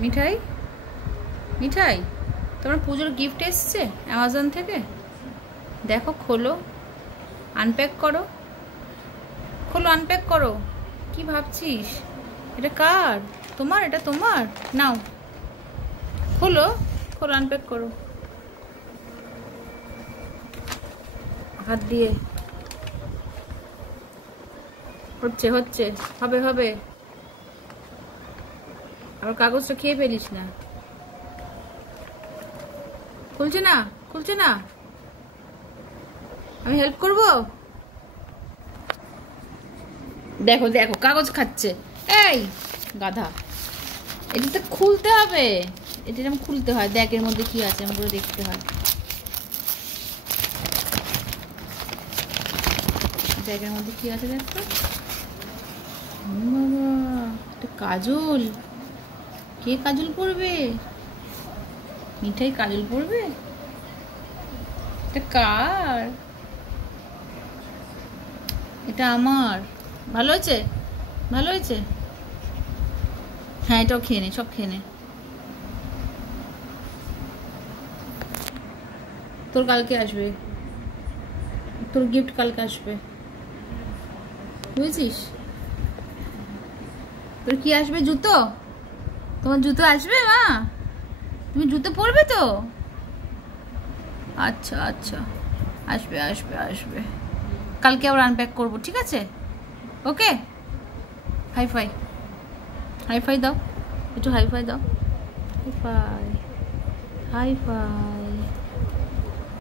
মিঠাই মিঠাই, তোমার পুজোর গিফট এসছে অ্যামাজন থেকে। দেখো, খোলো, আনপ্যাক করো, খোলো, আনপ্যাক করো। কি ভাবছিস? এটা কার? তোমার? এটা তোমার? নাও, খোলো, খোলো, আনপ্যাক করো হাত দিয়ে। হচ্ছে হচ্ছে, হবে হবে। আবার কাগজটা খেয়ে ফেলিস না। খুলছে না, খুলছে না। আমি হেল্প করব? দেখো দেখো, কাগজ খাচ্ছে। এই গাধা, এটা তো খুলতে হবে। এটা এরকম খুলতে হয়। দেখ এর মধ্যে কি আছে, এরকম করে দেখতে হয়। ব্যাগের মধ্যে কি আছে দেখতো। বাবা, এটা কাজল। কে কাজল পরবে? মিঠাই কাজল পরবে? এটা কার? এটা আমার। ভালো হয়েছে? ভালো হয়েছে? হ্যাঁ, এটাও খেয়ে নে, সব খেয়ে নে। তোর কালকে আসবে, তোর গিফট কালকে আসবে, বুঝেছিস? তোর কি আসবে? জুতো? তোমার জুতো আসবে মা? তুমি জুতো পরবে তো? আচ্ছা আচ্ছা, আসবে আসবে আসবে। কালকে আবার আনপ্যাক করবো, ঠিক আছে? Okay, high five, high five দাও, একটু হাই ফাই দাও। High five, high phi.